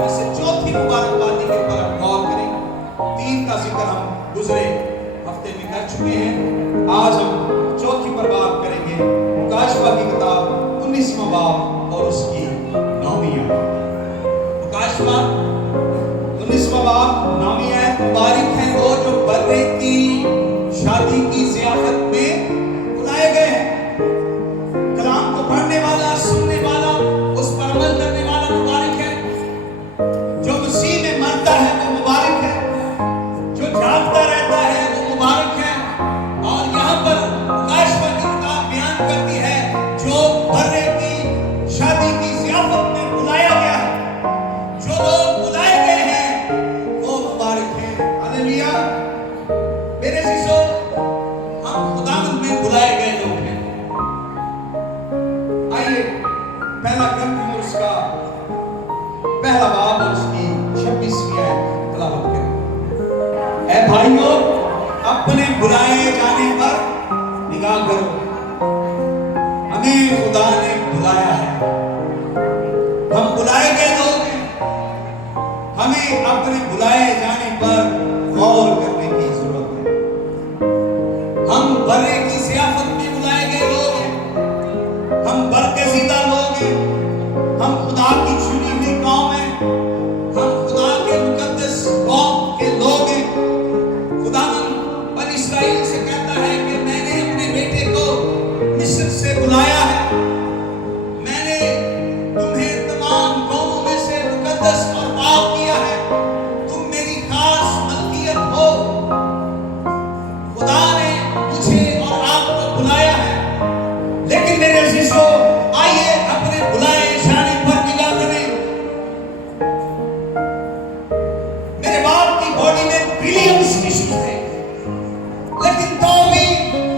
में से चौथी मुबारकबादी के ऊपर हम गौर करें। 3 का जिक्र हम गुजरे हफ्ते में कर चुके हैं। आज हम चौथी पर बात करेंगे, मुकाशफा की किताब 19वां बाब और उसकी 9वीं आयत। मुकाशफा 19वां बाब 9वीं आयत। मुबारक हैं वो जो बर्रे की शादी की ज़ियाफत में बुलाए गए हैं। कलाम को पढ़ने वाला, सुनने वाला, उस पर अमल करने वाला मुबारक है। जो मसीह में मरता है वो मुबारक है, जो जागता रहता है वो मुबारक है। और यहाँ पर मुकाशफा की किताब बयान करती है जो बर्रे की शादी की ज़ियाफत में बुलाया गया है, जो लोग बुलाए गए हैं वो मुबारक है। हालेलुया। मेरे अज़ीज़ों, हम खुदावंद में बुलाए गए लोग हैं। आइए पहला क्रम उसका पहला बाब और उसकी 26वीं आयत तिलावत करें। ऐ भाइयों, अपने बुलाए जाने पर निगाह करो, हमें खुदा ने बुलाया है। हम बुलाए गए लोग हैं। हमें अपने बुलाए जाने पर गौर करने की जरूरत है। हम बर्रे की ज़ियाफत में बुलाए गए लोग हैं। हम बरगज़ीदा लोग हैं। हम खुदा की चुनी हुई कौम है। हम खुदा के मुकद्दस कौम के लोग हैं। खुदावंद बनी इस्राएल से कहता है कि मैंने अपने बेटे को मिस्र से बुलाया है। मैंने तुम्हें तमाम कौमों में से मुकद्दस और पाक किया है। तुम मेरी खास मलकियत हो। खुदा ने मुझे और आपको बुलाया है। लेकिन मेरे अज़ीज़ों, आइए अपने बुलाए जाने पर निगाह करें। मेरे बाप की बॉडी में बिलियंस टिश्यूज थे, लेकिन तो भी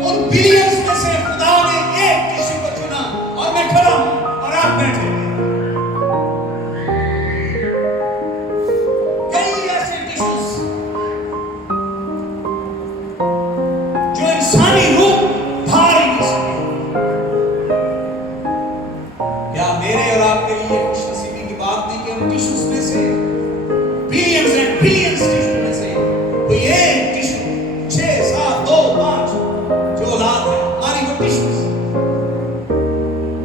उन बिलियंस में से खुदा ने एक टिश्यू को चुना और मैं खड़ा हूं और आप बैठे हैं। कई ऐसे टिश्यूज जो इंसानी रूप धार ही नहीं सकते। या मेरे और आपके लिए खुशनसीबी की बात नहीं कि उन टिश्यूज में से बिलियंस एंड बिलियंस टिश्यू में से कोई एक टिश्यू 6, 7, 2, 5 जो औलाद है हमारी, वो टिश्यूज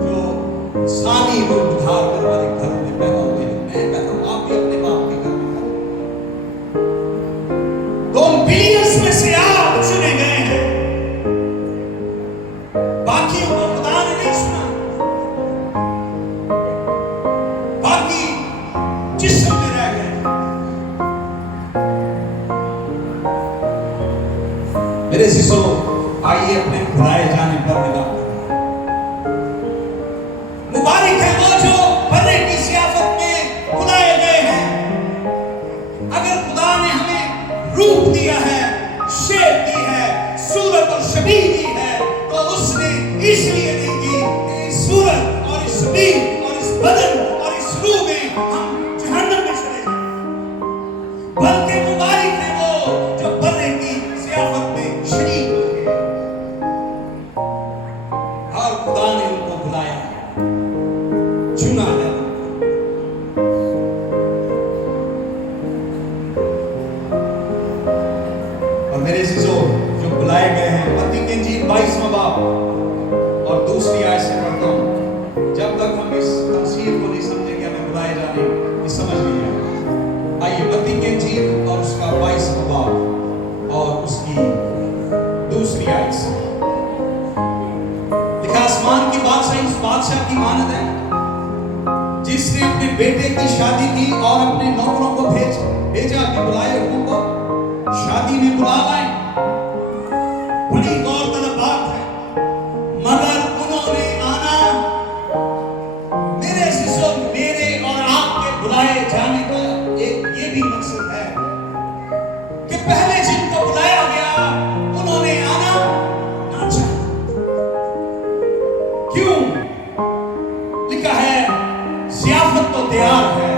जो इंसानी रूप धार कर हमारे घर में पैदा हुए हैं। मैं कहता हूँ आप भी अपने बाप के घर में पैदा हुए। तो उन बिलियंस में से आप चुने गए हैं। बाकियों को खुदा ने नहीं सुना। बाकी जिस्म में रह गए। मेरे अज़ीज़ों, आइए अपने बुलाए जाने पर निगाह करें। मुबारक है वो जो बर्रे की ज़ियाफत में बुलाए गए हैं। अगर खुदा ने हमें रूप दिया है, शेप दी है, सूरत और शबीह दी है, तो उसने इसलिए नहीं दी कि इस सूरत और इस शबीह और इस बदन और इस रूह में हम जहन्नम में चले जाएं। बल्कि मुबारक है वो जो बर्रे की ज़ियाफत में शरीक हुए और खुदा ने उनको बुलाया है, चुना है। और मेरे अज़ीज़ों, जो बुलाए गए हैं, मत्ती की इंजील 22वां बाब और दूसरी आयत से पढ़ता हूं। जब तक हम इस तफसीर को नहीं समझेंगे, हमें बुलाए जाने की समझ नहीं आएगी। आइए मत्ती की इंजील और उसका 22वां बाब और उसकी दूसरी आयत से लिखा, आसमान की बादशाही उस बादशाह की मानद है जिसने अपने बेटे की शादी की और अपने नौकरों को भेजा कि बुलाए हुओं को शादी में बुला लाएं। बड़ी गौरतलब बात है, मगर उन्होंने आना। मेरे अज़ीज़ों, मेरे और आपके बुलाए जाने का एक ये भी मकसद है कि पहले जिनको बुलाया गया उन्होंने आना ना चाहा। क्यों? लिखा है ज़ियाफत तो तैयार है,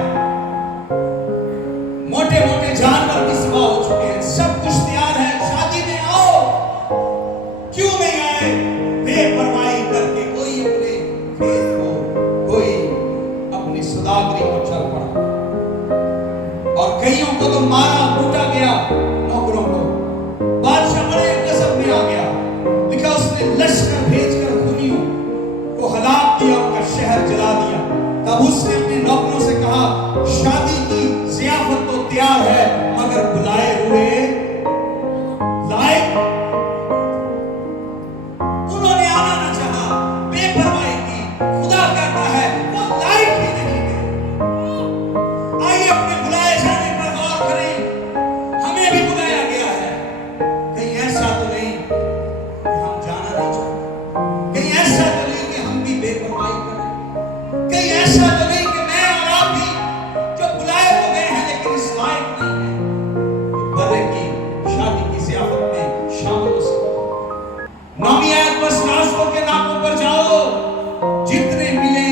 मोटे मोटे जानवर भी सवा हो चुके हैं, सब कुछ तैयार है, शादी में आओ। क्यों नहीं आए? बेपरवाही करके कोई अपने खेत को, कोई अपनी सदागरी को चल पड़ा। लश्कर भेजकर खूनियों को हलाक किया, उनका शहर जला दिया। तब उसने अपने नौकरों से कहा, शादी की ज़ियाफत तो तैयार है, मगर बुलाए हुए लायक उन्होंने आना न चाहा, बेपरवाही की। खुदा कहता है वो लायक ही नहीं है। आइए अपने बुलाए जाने पर गौर करें। हमें भी बुलाया गया है। कहीं ऐसा तो नहीं कि हम जाना नहीं चाहते, कहीं ऐसा तो नहीं कि हम भी बेपरवाही करें, कहीं ऐसा तो नहीं कि मैं और आप भी जो बुलाए तो गए हैं लेकिन इस लायक नहीं है कि बड़े की शादी की ज़ियाफत में शामिल हो सके। नामियात बस रास्तों के नाकों पर जाओ, जितने मिले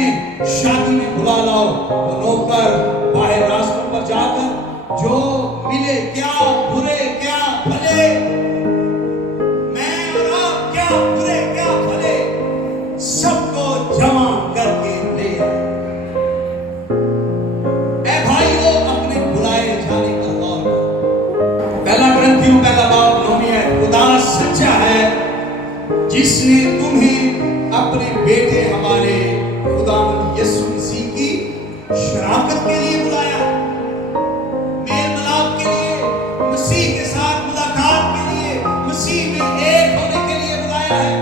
शादी में बुला लाओ। वो नौकर बाहर रास्तों पर जाकर जो मिले, क्या बुरे क्या भले, मैं और आप क्या बुरे क्या भले, सबको जमा करके ले आए। ऐ भाइयों, अपने बुलाए जाने पर गौर करो। पहला ग्रंथियों पहला बाब 9 है। खुदा सच्चा है जिसने तुम्हें अपने बेटे हमारे खुदावंद यीशु मसीह की शराकत के लिए बुलाया, मेल मिलाप के लिए, मसीह के साथ मुलाकात के लिए, मसीह में एक होने के लिए बुलाया है।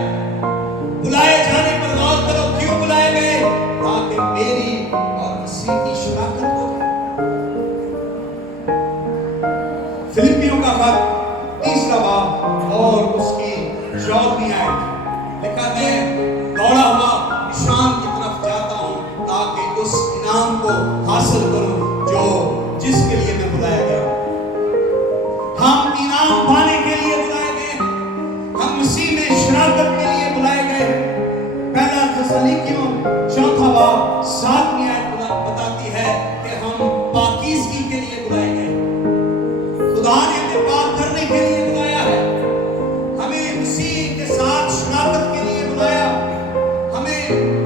बुलाए जाने पर गौर करो, क्यों बुलाए गए? ताकि मेरी और मसीह की शराकत हो जाए। फिलिपियों का खत 3 बाब और उसकी 14वीं आयत लिखा, मैं दौड़ा हुआ निशान की तरफ जाता हूं ताकि उस इनाम को हासिल करूं जो जिसके लिए मैं बुलाया गया हूं। हम इनाम पाने के लिए बुलाए गए, हम मसीह में शराकत के लिए बुलाए गए। पहला थिस्सलुनीकियों 4 बाब 7वीं आयत बताती है कि हम पाकीज़गी के लिए बुलाए गए। खुदा ने हमें पाक करने के लिए बुलाया है, हमें मसीह के साथ शराकत के लिए बुलाया, हमें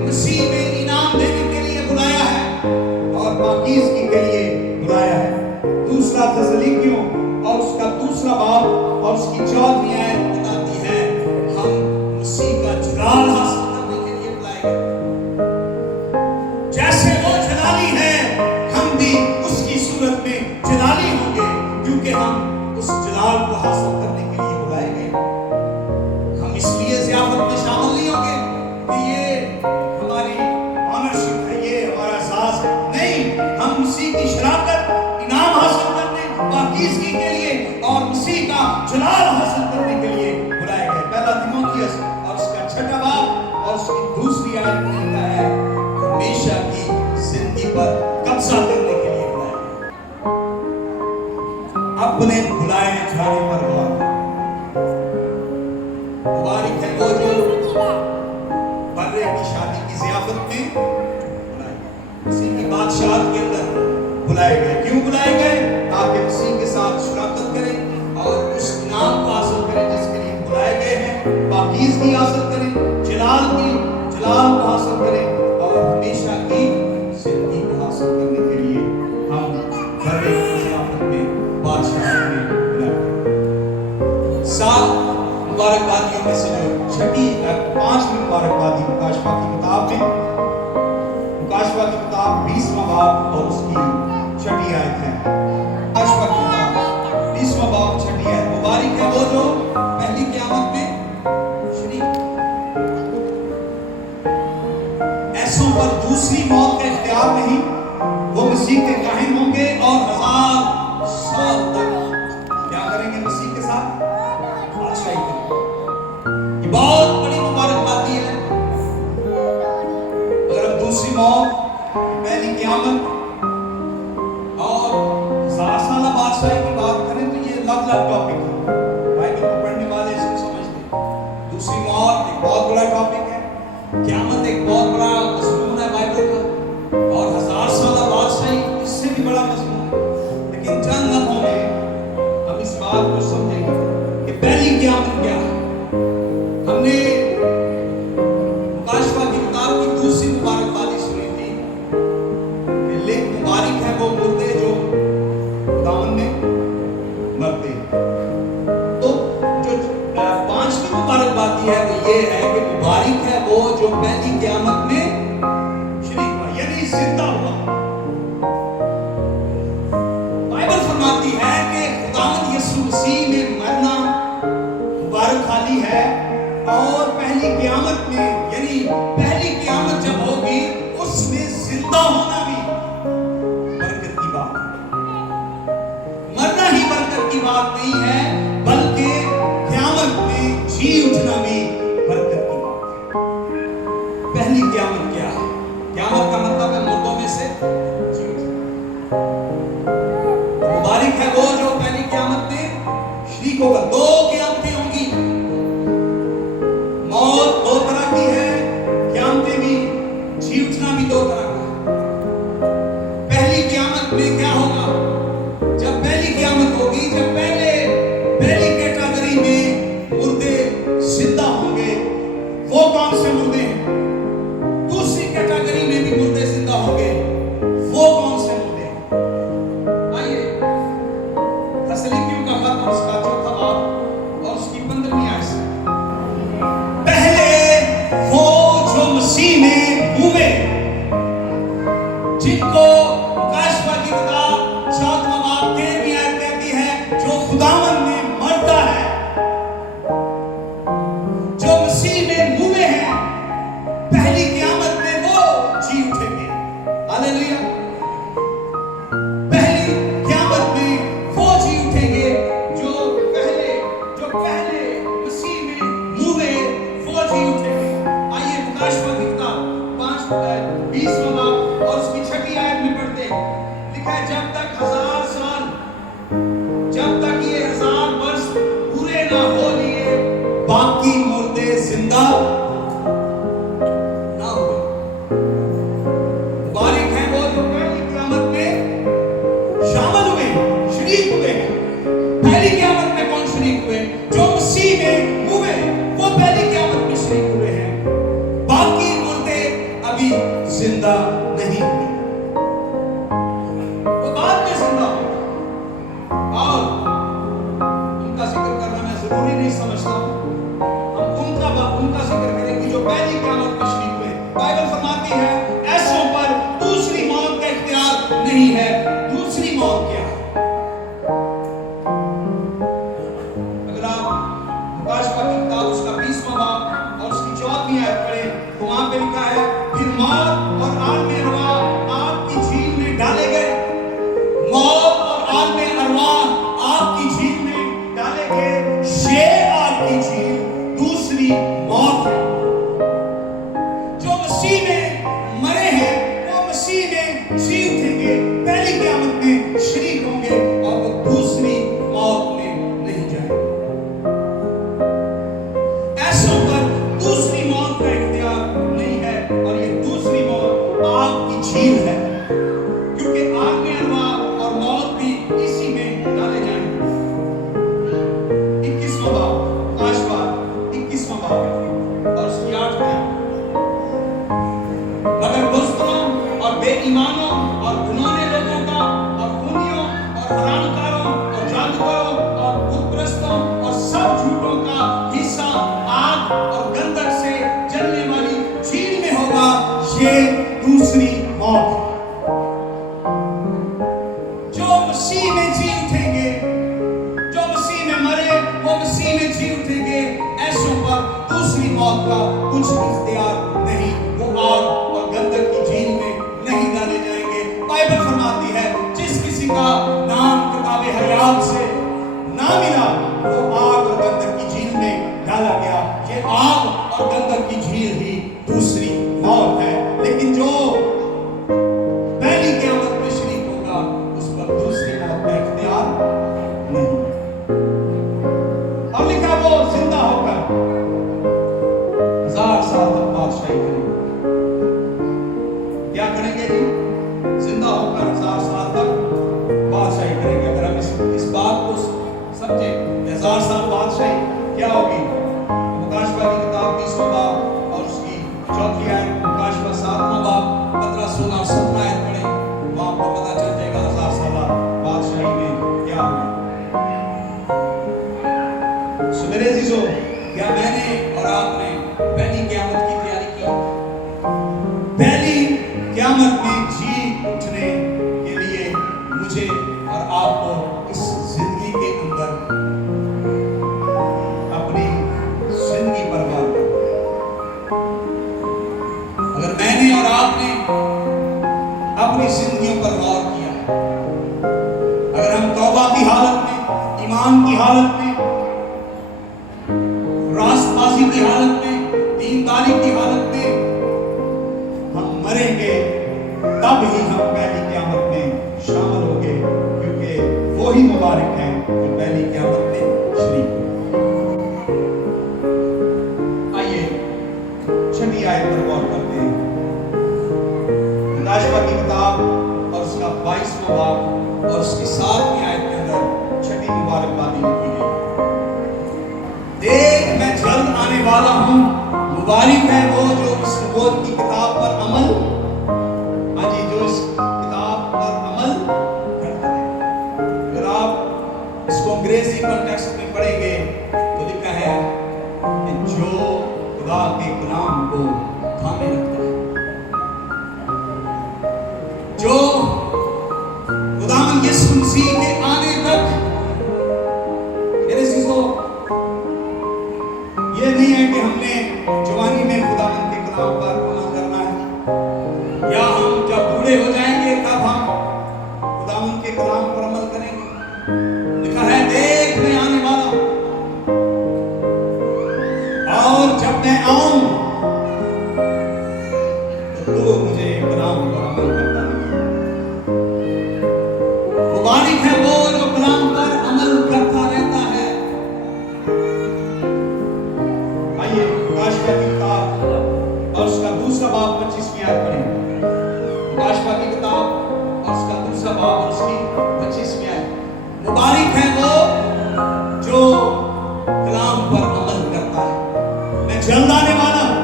मसीह में इनाम देने के लिए बुलाया है और पाकीज़गी के लिए बुलाया है। दूसरा थिस्सलुनीकियों और उसका 2 बाब और उसकी 14वीं आयत बताती है हम मसीह का जलाल हासिल करने के लिए बुलाए गए। जैसे वो जलाली है, हम भी उसकी सूरत में जलाली होंगे, क्योंकि हम उस जलाल को हासिल करने के लिए बुलाए गए। हम इसलिए ज़ियाफत में शामिल नहीं होंगे कि ये हमारी ऑनरशिप है, ये हमारा एहसास है। नहीं, हम मसीह की शराकत, इनाम हासिल करने, पाकीज़गी के लिए और मसीह का जलाल हासिल करने के लिए बुलाए गए। पहला तीमुथियुस और उसका 6 बाब और उसकी 2री आयत में लिखा है, हमेशा की जिंदगी पर कब्जा करने के लिए बुलाए गए। अपने बुलाए जाने पर गौर करो। मुबारक है वो जो बर्रे की शादी की ज़ियाफत में बुलाए गए, मसीह की बादशाहत के अंदर बुलाए गए। क्यों बुलाए गए? ताकि मसीह के साथ शराकत करें और उस इनाम को हासिल करें जिसके लिए बुलाए गए हैं। पाकीज़गी हासिल करें, जलाल को हासिल करें और हमेशा की जिंदगी को हासिल करने के लिए हम बर्रे की ज़ियाफत में बादशाह में बुलाए गए। 7 मुबारकबादियों में से जो 5वीं मुबारकबादी मुकाशफा की किताब में, मुकाशफा की किताब 20वां बाब और उसकी 6वीं आयत है। मुकाशफा की किताब 20वां बाब 6वीं आयत, मुबारक है वो जो पहली क़यामत में शरीक, ऐसों पर दूसरी मौत का इख्तियार नहीं, वो मसीह के काहिन होंगे और 1000 साल तक क्या करेंगे? मसीह के साथ बादशाही करेंगे। ये बहुत बड़ी मुबारकबादी है। अगर हम दूसरी मौत, पहली क़यामत और 1000 साल बादशाही की बात करें तो ये अलग-अलग टॉपिक है। बाइबल को पढ़ने वाले इसको समझते हैं। दूसरी मौत एक बहुत बड़ा टॉपिक है, क़यामत एक बहुत बड़ा मज़मून है बाइबल का, और 1000 साल बादशाही इससे भी बड़ा मज़मून है। लेकिन चंद लम्हों में हम इस बात को समझेंगे कि पहली क़यामत क्या है। हमने मुकाशफा की किताब की 2री मुबारकबादी सुनी थी कि लेख मुबारक है वो मुर्दे जो खुदावंद में मरते। तो जो 5वीं मुबारकबादी है वो ये है कि मुबारक है वो जो पहली क़यामत में शरीक हुआ, यानी जिंदा हुआ। बाइबल फरमाती है कि खुदावंद यीशु मसीह में मरना मुबारक खाली है, और पहली क़यामत में, यानी पहली क़यामत जब होगी उसमें जिंदा होना भी बरकत की बात है। मरना ही बरकत की बात नहीं है, बल्कि क़यामत में जी उठना भी बरकत की बात है। पहली क़यामत क्या है? क़यामत का मतलब है मुर्दों में से जी उठना। मुबारक है वो जो पहली क़यामत में शरीक होगा। दो क़यामतें होंगी, मौत दो तरह की है, क़यामतें भी, जी उठना भी दो तरह का है। पहली क़यामत में क्या होगा? जब पहली क़यामत होगी, जब पहली कैटेगरी में मुर्दे जिंदा होंगे। वो कौन से मुर्दे हैं? दूसरी कैटेगरी में भी मुर्दे जिंदा होंगे। वो कौन से मुर्दे हैं? आइए थस्सलुनीकियों का खत और उसका चौथा बाब और उसकी 15वीं आयत से। पहले वो जो मसीह में हुए, जिनको मुकाशफा की किताब 7वां बाब 13वीं आयत कहती है, जो खुदावंद में मरता है, जो मसीह में मुए हैं, पहली क़यामत में वो जी उठेंगे। हालेलुया। पहली क़यामत में वो जी उठेंगे जो पहले मसीह में मुए, वो जी उठेंगे। आइए मुकाशफा की किताब 20वां बाब और उसकी 6वीं आयत में पढ़ते हैं। लिखा है, जब तक 1000 साल, जब तक ये 1000 वर्ष पूरे ना हो लिए, बाकी मुर्दे जिंदा ना हुए। मुबारक है वो जो पहली क़यामत में शामिल हुए, शरीक हुए हैं। पहली क़यामत में कौन शरीक हुए? जो मसीह में हुए, वो पहली क़यामत में शरीक हुए हैं। बाकी मुर्दे अभी जिंदा नहीं हुए, वो बाद में जिंदा हुए। और उनका जिक्र करना मैं जरूरी नहीं समझता, हम उनका जिक्र करेंगे जो पहली क़यामत में शरीक हुए। बाइबल फरमाती है, ऐसों पर दूसरी मौत का इख्तियार नहीं है। दूसरी मौत क्या है? अगर आप मुकाशफा की किताब उसका 20वां बाब और उसकी 4वीं आयत पढ़ें तो वहां पे लिखा है, फिर मौत और आलमे अरवाह आपकी झील में डाले गए। मौत और आलमे अरवाह आपकी झील में डाले गए। ये आपकी झील दूसरी मौत है। जो मसीह में मरे हैं, वो मसीह में जी उठेंगे, पहली क़यामत में शरीक होंगे, और वो दूसरी मौत में नहीं जाएंगे। ऐसों पर दूसरी मौत का इख्तियार नहीं है, और ये दूसरी मौत आपकी झील है, क्योंकि आलमे अरवाह और मौत भी इसी में डाले जाएंगे। 21वां बाब, मुकाशफा 21वां बाब और उसकी 8वीं आयत। मगर बुज़दिलों और बेईमानों और घिनौने लोगों का और खूनियों और हरामकारों और जादूगरों और बुतपरस्तों और सब झूठों का हिस्सा आग और गंधक से जलने वाली झील में होगा। ये दूसरी मौत है। जो मसीह में जी उठेंगे, जो मसीह में मरे, वो मसीह में जी उठेंगे। ऐसों पर दूसरी मौत का कुछ इख्तियार नहीं, वो आग और गंधक की झील में नहीं डाले जाएंगे। बाइबल फरमाती है, जिस किसी का नाम किताबे हयात से ना मिला, वो आग और गंधक की झील में डाला गया। ये आग और गंधक की झील ही दूसरी मौत है। लेकिन जो पहली क़यामत में शरीक होगा, उस पर दूसरी मौत का इख्तियार नहीं। और लिखा, वो जिंदा होकर 1000 साल तक बादशाही करेंगे। क्या करेंगे जी? जिंदा होकर 1000 साल तक बादशाही करेंगे। अगर हम इस बात को समझे, 1000 साल बादशाही क्या होगी? मुकाशफा की किताब 20वां बाब और उसकी 4वीं आयत, मुकाशफा 7वां बाब 15, 16 और 17 आयत पढ़ें, तो आपको पता चल जाएगा 1000 साल बादशाही में क्या होगा। सो मेरे अजीजों, क्या मैंने और आपने पहली क़यामत अगर मैंने और आपने अपनी जिंदगियों पर गौर किया, अगर हम तौबा की हालत में, ईमान की हालत में, रास्तबाजी की हालत में, दीनदारी की हालत में हम मरेंगे, तब ही हम पहली क़यामत में शामिल होंगे, क्योंकि वो ही मुबारक हैं जो पहली क़यामत में शरीक होंगे। आइए छठी आयत पर गौर करते हैं। मुकाशफा की किताब और उसका 22वां बाब और उसकी 7वीं आयत के अंदर छठी मुबारकबादी लिखी गई। देख मैं जल्द आने वाला हूँ, मुबारक है वो जो इस नबूवत की किताब पर अमल, हाँ जी, जो इस किताब पर अमल करता है। अगर आप इसको अंग्रेजी कॉन्टेक्स्ट में पढ़ेंगे तो लिखा है कि जो खुदा के कलाम को थामे रखता है, जो खुदावंद यीशु मसीह के आने तक, मेरे चीजों, ये नहीं है कि हमने जवानी में खुदावंद के कलाम पर अमल करना है, या हम जब बूढ़े हो जाएंगे तब हम खुदावंद के कलाम पर अमल करेंगे। लिखा है देख मैं आने वाला हूं, और जब मैं आऊं तो तू मुझे कलाम पर अमल करता है। मुबारक है वो जो कलाम पर अमल करता रहता है। आइए मुकाशफा की किताब और उसका दूसरा बाब 25वीं आयत पढ़ें। मुकाशफा की किताब और उसका दूसरा बाब और उसकी 25वीं आयत। मुबारक है वो जो कलाम पर अमल करता है। मैं जल्द आने वाला हूं,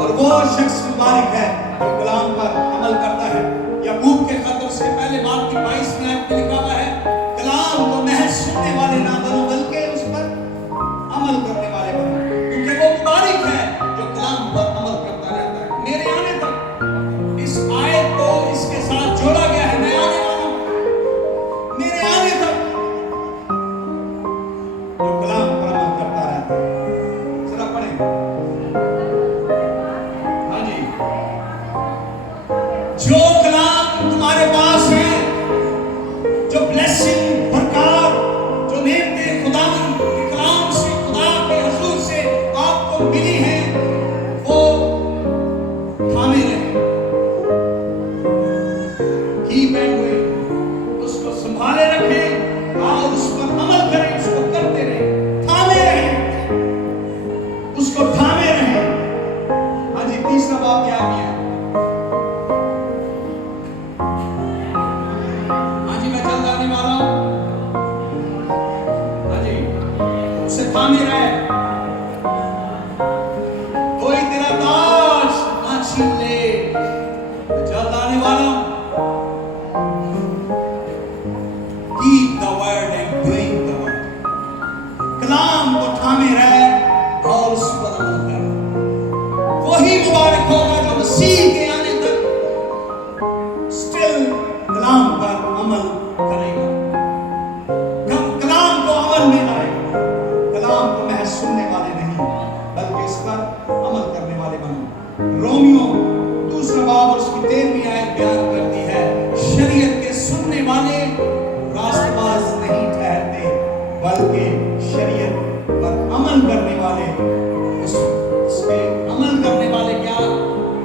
और वो शख्स मुबारक है जो कलाम पर अमल करता है। याकूब के खत उसके पहले बाब की 22वीं आयत में लिखा हुआ है, कलाम को महज सुनने वाले ना बनो, बल्कि उस पर अमल करने वाले बनो, क्योंकि वो मुबारक है जो कलाम पर अमल करता रहता है। मेरे आने तक इस आयत को इसके साथ जोड़ा गया है, मैं आने वाला हूं, मेरे आने तक जो कलाम पर अमल करता रहता है। जरा पढ़ें, हाँ जी, जो कलाम तुम्हारे पास है, जो ब्लेसिंग, बरकत, जो नेमतें खुदावंद के कलाम से, खुदा के हुजूर से आपको मिली है, वो थामे रहे, कीप एंड डूइंग, उसको संभाले रखें और उस पर अमल करें, उसको करते रहें, थामे रहें, उसको थामे रहें। हाँ जी, तीसरा बाब क्या है? हाँ जी, मैं जल्द आने वाला हूं, हाँ जी, उसे थामे रहे, कोई तेरा ताज ना छीन ले, मैं जल्द आने वाला हूं। Keep the word and doing the word, कलाम को थामे रहे और उस पर अमल कर, वही मुबारक होगा जो मसीह के आने तक स्टिल कलाम पर अमल करेगा, कलाम को अमल में लाएगा, कलाम को महज सुनने वाले नहीं बल्कि इस पर अमल करने वाले बनो। रोमियो दूसरा बाब और उसकी 13वीं आयत बयान करती है, शरीयत के सुनने वाले रास्तबाज नहीं ठहरते, बल्कि शरीयत पर अमल करने वाले, उस पे अमल करने वाले क्या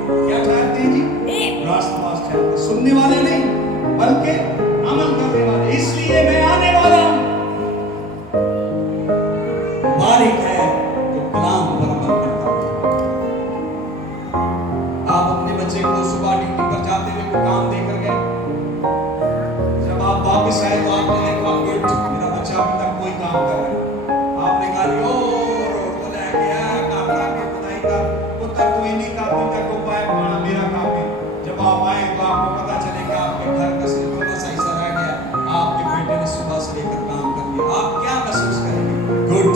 क्या ठहरते हैं जी? रास्तबाज ठहरते, सुनने वाले नहीं बल्कि अमल करने वाले। इसलिए मैं आने वाला हूं, मुबारक है जो कलाम पर अमल करता है। आप अपने बच्चे को सुबह ड्यूटी पर जाते हुए काम देकर गए, जब आप वापस आए तो आपने देखा गुड, मेरा बच्चा अभी तक कोई काम कर रहा है। आपने कहा रोड तो ले गया काका के खुदाई का पुत्र, तू ही नहीं का बेटा को पाए पाना मेरा काम है। जब आप आए तो आपको पता चलेगा आपके घर का सिर्फ थोड़ा सा हिस्सा रह गया, आपके बेटे ने सुबह से लेकर काम कर लिया। आप क्या महसूस करेंगे? गुड,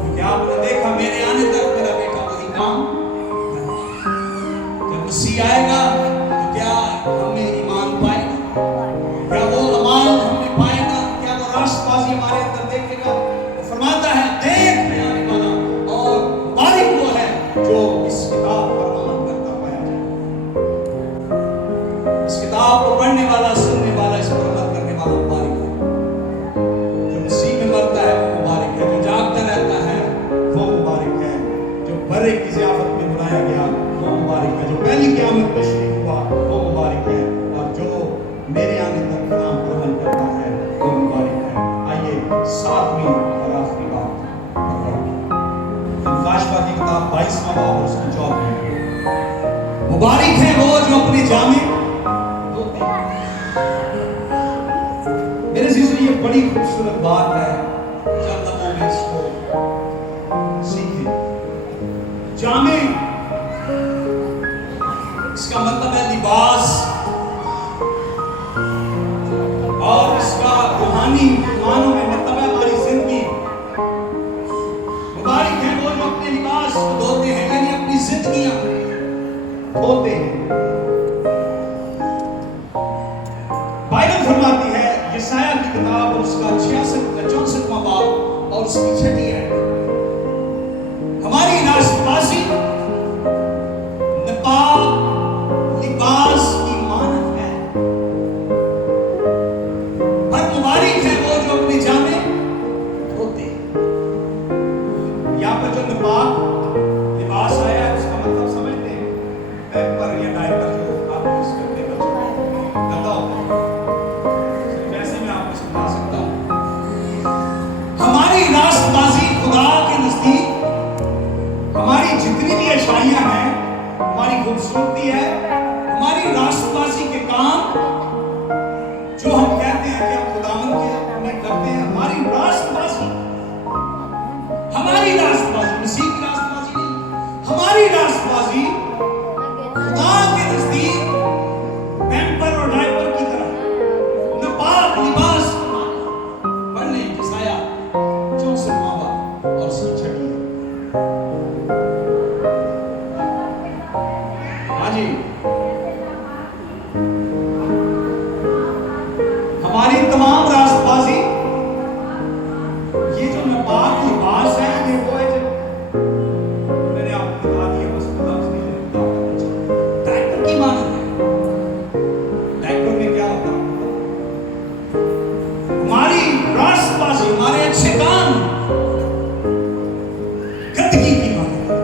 क्योंकि आपने देखा मेरे आने तक मेरा बेटा वही काम करेगा। जब मसीह आएगा तो क्या हमें ईमान पाएगा? क्या वो अमाल हमें पाएगा? क्या वो राष्ट्रबाजी हमारे अंदर देखेगा? वो फरमाता है देख मैं आने वाला, और मुबारक वो है जो इस किताब पर अमल करता पाया जाए। इस किताब को पढ़ने वाला, सुनने वाला, इस पर अमल करने वाला मुबारक है। जो मसीह में मरता है वो मुबारक है, जो जागता रहता है वो मुबारक है, जो बड़े की ज़ियाफत में बुलाया गया वो मुबारक है, जो पहली क़यामत में शरीक हुआ वो मुबारक है, और जो मेरे आने तक कलाम पर अमल करता है वो मुबारक है। आइए सातवीं और आखिरी बात काशफा की किताब 22वां बाब और उसकी 14वीं। मुबारक है वो जो अपने जामे धोते हैं। मेरे अज़ीज़ों, ये बड़ी खूबसूरत बात है, चंद लम्हों में इसको सीखें। जामे, इसका मतलब है लिबास, और इसका रूहानी मानों में मतलब है हमारी जिंदगी। मुबारक है वो जो अपने लिबास को धोते हैं, यानी अपनी जिंदगियां धोते हैं। बाइबल फरमाती है, यशायाह की किताब और उसका 64वां बाब और उसकी 6वीं आयत, हमारी रास्तबाजी नपाक लिबास की मानत है, पर मुबारक है वो जो अपने जामे धोते हैं। यहाँ पर जो नपाक लिबास आया है उसका मतलब समझते हैं, पैम्पर या डायपर जो आप यूज करते हैं बच्चों को, गंदा होता है। वैसे मैं आपको समझा सकता हूँ। हमारी रास्तबाजी खुदा के नजदीक, हमारी जितनी भी अच्छाइयाँ हैं, हमारी खूबसूरती है, हमारी रास्तबाजी के काम जो हम कहते हैं कि हम खुदावंद के में करते हैं, हमारी रास्तबाजी मसीह की रास्तबाजी नहीं, हमारी रास्तबाजी खुदा के नजदीक पैम्पर और डायपर की तरह नापाक लिबास पढ़ लें। यशायाह 64वां बाब और उसकी 6वीं। हाँ जी, हमारी तमाम रास्तबाजी, ये जो नापाक लिबास है, ये वो है जो मैंने आपको बता दिया, बस लफ्ज़ नहीं लिखता। डायपर की मानत है। डायपर में क्या होता है? हमारी रास्तबाजी, हमारे अच्छे काम गंदगी की मानत है।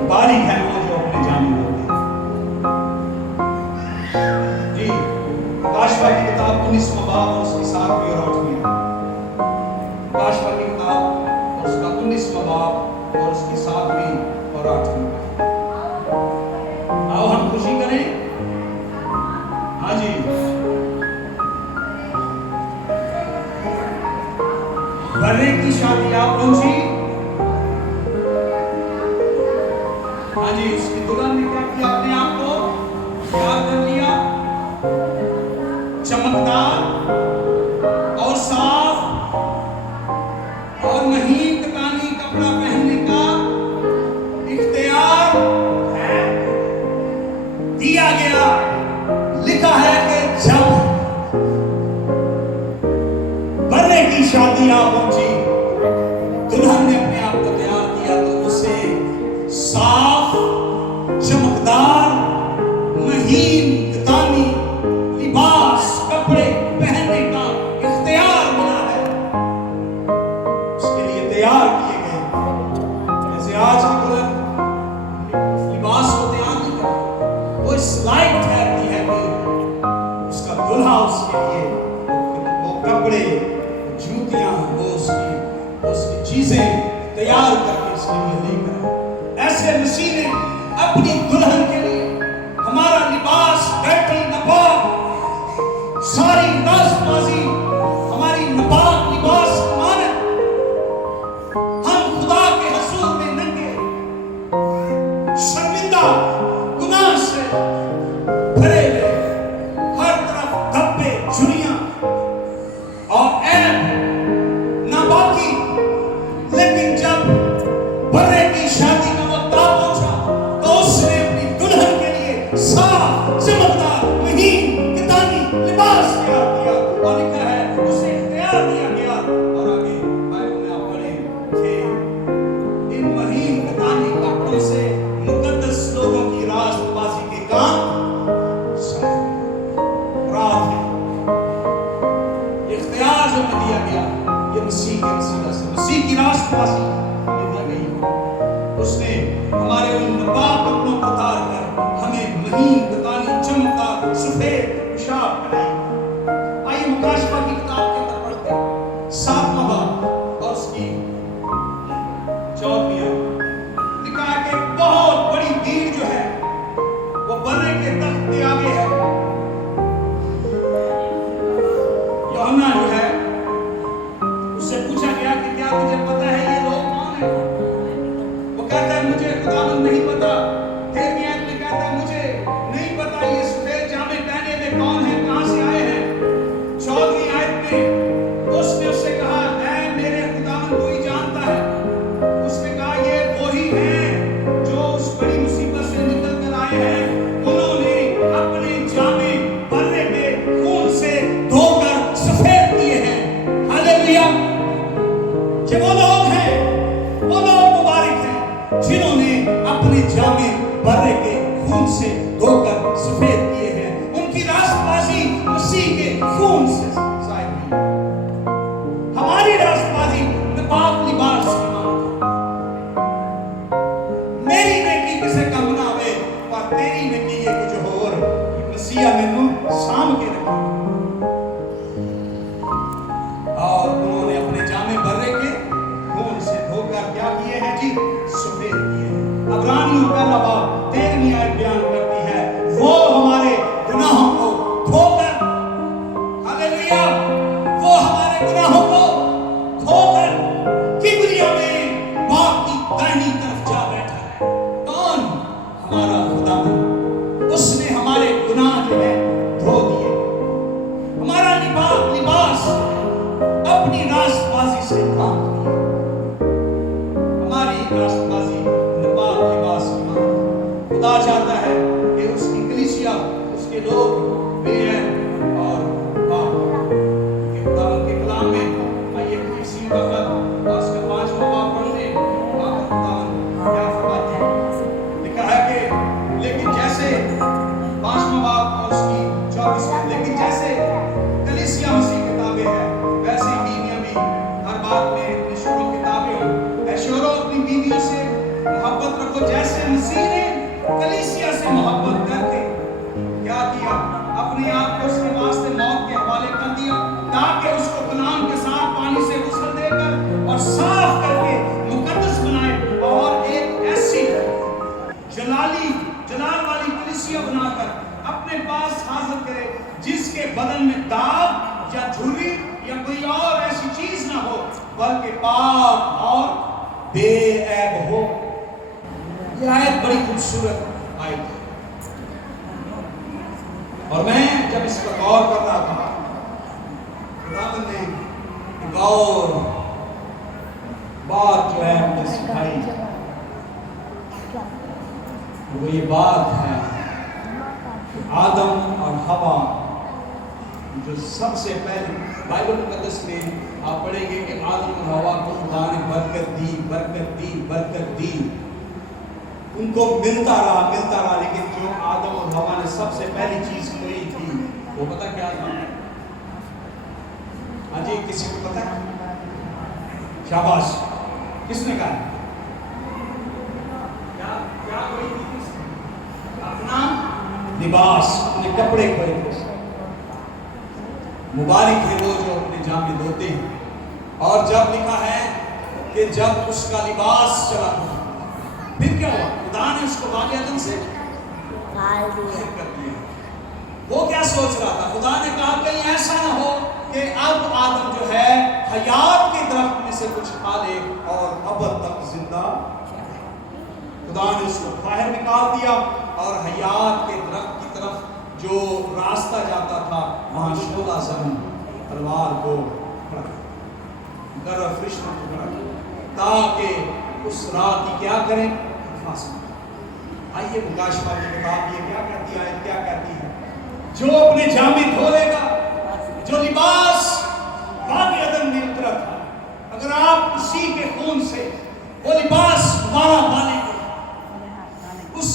मुबारक है वो जो अपने जामे धोते हैं। जी, काशफा की किताब 19वां बाब और उसकी 7वीं और 8वीं। काशफा की किताब और उसका 19वां बाब और उसकी 7वीं और 8वीं। आओ हम खुशी करें। हाँ जी, बर्रे की शादी आप पहुंची। हाँ जी, उसकी दुल्हन ने क्या किया? अपने आप को तैयार कर लिया, चमकदार और साफ और महीन तकानी कपड़ा पहनने का इख्तियार है, दिया गया। लिखा है कि जब बर्रे की शादी आ पहुंची, दुल्हन ने अपने आप को तैयार किया, तो उसे साफ, चमकदार, महीन तकानी लिबास, कपड़े पहनने का इख्तियार मिला है। उसके लिए तैयार किए गए। जैसे आज की दुल्हन लिबास को तैयार नहीं करती, वो इस लायक ठहरती है कि उसका दुल्हा उसके लिए वो कपड़े, जूतियां, वो उसकी चीजें तैयार करके उसके लिए लेकर आए। ऐसे मसीह ने अपनी दुल्हन के लिए हमारा लिबास, बैठी नपाक, सारी रास्तबाजी हमारी नपाक लिबास मानत, हम खुदा के हजूर में नंगे, शर्मिंदा, गुनाह से भरे हुए, हर तरफ धब्बे, झुर्रियां और ऐब नाबाकी। लेकिन जब बर्रे की शादी का वक्त आ पहुंचा, तो उसने अपनी दुल्हन के लिए साफ, चमकदार, महीन कितानी लिबास तैयार किया, और लिखा है उसे इख्तियार दिया गया। और आगे बाइबल में आप पढ़ें कि اس نے ہمارے ان ناپاک کپڑوں کو اتار کر ہمیں مہین بتانی چمکدار سفید پوشاک بنائی۔ آئیے مکاشفہ کی کتاب کے اندر پڑھتے ہیں 7واں باب اور اس کی 14ویں آیت۔ لکھا ہے کہ بہت بڑی بھیڑ جو ہے وہ برے کے تخت کے آگے ہے۔ یوحنا جو ہے اس سے پوچھا گیا کہ کیا تجھے پتا ہے یہ لوگ کون ہیں؟ وہ کہتا ہے مجھے خداوند نہیں پتا۔ پھر بھی آیت میں کہتا ہے مجھے نہیں پتا یہ سفید جامے پہنے ہوئے کون ہیں، کہاں سے آئے ہیں۔ 14ویں آیت میں اس نے اس سے کہا اے میرے خداوند تو ہی جانتا ہے۔ اس نے کہا یہ وہی ہیں جو اس بڑی مصیبت سے نکل کر آئے ہیں، انہوں نے اپنے جامے برے کے خون سے دھو کر سفید کیے ہیں۔ ہاللیلویا! یہ وہ لوگ ہیں، وہ لوگ مبارک ہیں جنہوں نے اپنے جامے برے کے خون سے دھو کر سفید کیے ہیں۔ ان کی راست بازی مسیح کے خون سے ظاہر ہوئی۔ ہماری راست بازی نپاک لباس کی مانگ ہے۔ میری نیکی کسے کم نہ ہوئے پر تیری نیکی یہ کچھ اور یہ مسیح مینوں سام کے رکھا۔ اور انہوں نے اپنے جامے برے کے خون سے دھو کر کیا کیے ہیں جی؟ سفید کیے ہیں۔ عبرانیوں پہلا باب 13ویں آیت بیان کرتی ہے وہ ہمارے گناہوں کو دھو کر، ہاللیلویا، وہ ہمارے گناہوں کو دھو کر کبریا میں باپ کی دائنی طرف جا بیٹھا ہے۔ کون؟ ہمارا خداوند۔ اس نے ہمارے گناہ جو ہے دھو دیے۔ ہمارا لباس اپنی راست بازی سے کام کیا۔ ہماری راست بازی نپاک لباس کی مانگ۔ خدا چاہتا ہے کہ اس کی کلیسیا، اس کے لوگ بے عیب اور پاک ہوں۔ کہ خداوند کے کلام میں آئیے اسی وقت اور اس کا 5واں باب پڑھ لیں۔ خداوند کیا فرماتے ہیں؟ لکھا ہے کہ لیکن جیسے 5واں باب اور اس کی 24 لیکن جیسے کلیسیا مسیح کے تابع ہے ویسے بیویاں بھی ہر بات میں اپنے شوہروں کے تابع ہوں۔ اے شوہروں اپنی بیویوں سے محبت رکھو جیسے مسیح نے کلیسیا سے محبت کر کے کیا کیا؟ اپنے آپ کو اس کے واسطے موت کے حوالے کر دیا تاکہ اس کو غلام کے ساتھ پانی سے غسل دے کر اور صاف کر کے مقدس بنائے اور ایک ایسی جلال والی کلیسیا بنا کر اپنے پاس حاضر کرے جس کے بدن میں داغ یا جھری یا کوئی اور ایسی چیز نہ ہو بلکہ پاک اور بے عیب ہو۔ یہ آیت بڑی خوبصورت آیت ہے اور میں جب اس پر غور کر رہا تھا خداوند نے ایک اور بات جو ہے مجھے سکھائی، وہ یہ بات ہے کہ آدم اور حوا جو سب سے پہلے بائبل مقدس میں آپ پڑھیں گے کہ آدم اور حوا کو خدا نے برکت دی، ان کو ملتا رہا، لیکن جو آدم اور حوا نے سب سے پہلی چیز کھوئی تھی وہ پتہ کیا تھا؟ ہاں جی، کسی کو پتہ ہے؟ شاباش، کس نے کہا؟ کیا کوئی اپنا لباس، اپنے کپڑے کھوئے تھے۔ مبارک ہے وہ جو اپنے جامے دھوتے ہیں۔ اور جب لکھا ہے کہ جب اس کا لباس چلا پھر کیا ہوا؟ خدا نے اس کو باغ عدن سے باہر کر دیا۔ وہ کیا سوچ رہا تھا؟ خدا نے کہا کہیں ایسا نہ ہو کہ اب آدم جو ہے حیات کے درخت میں سے کچھ کھا لے اور ابد تک زندہ۔ خدا نے اس کو باہر نکال دیا اور حیات کے درخت کی طرف جو راستہ جاتا تھا وہاں شعلہ زن تلوار کو گر اور فرشتوں کو رکھا تاکہ اس راہ کی کیا کریں؟ آئیے مکاشفہ کی کتاب یہ کیا کہتی ہے؟ کیا کہتی ہے؟ جو اپنے جامے دھو لے گا، جو لباس باغ عدن میں اترا تھا، اگر آپ اسی کے خون سے وہ لباس دوبارہ پالیں گے، اس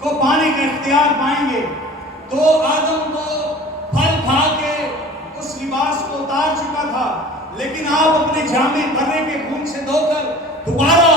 کو پانے کا اختیار پائیں گے، تو آدم کو پھل کھا کے اس لباس کو اتار چکا تھا، لیکن آپ اپنے جامے برے کے خون سے دھو کر دوبارہ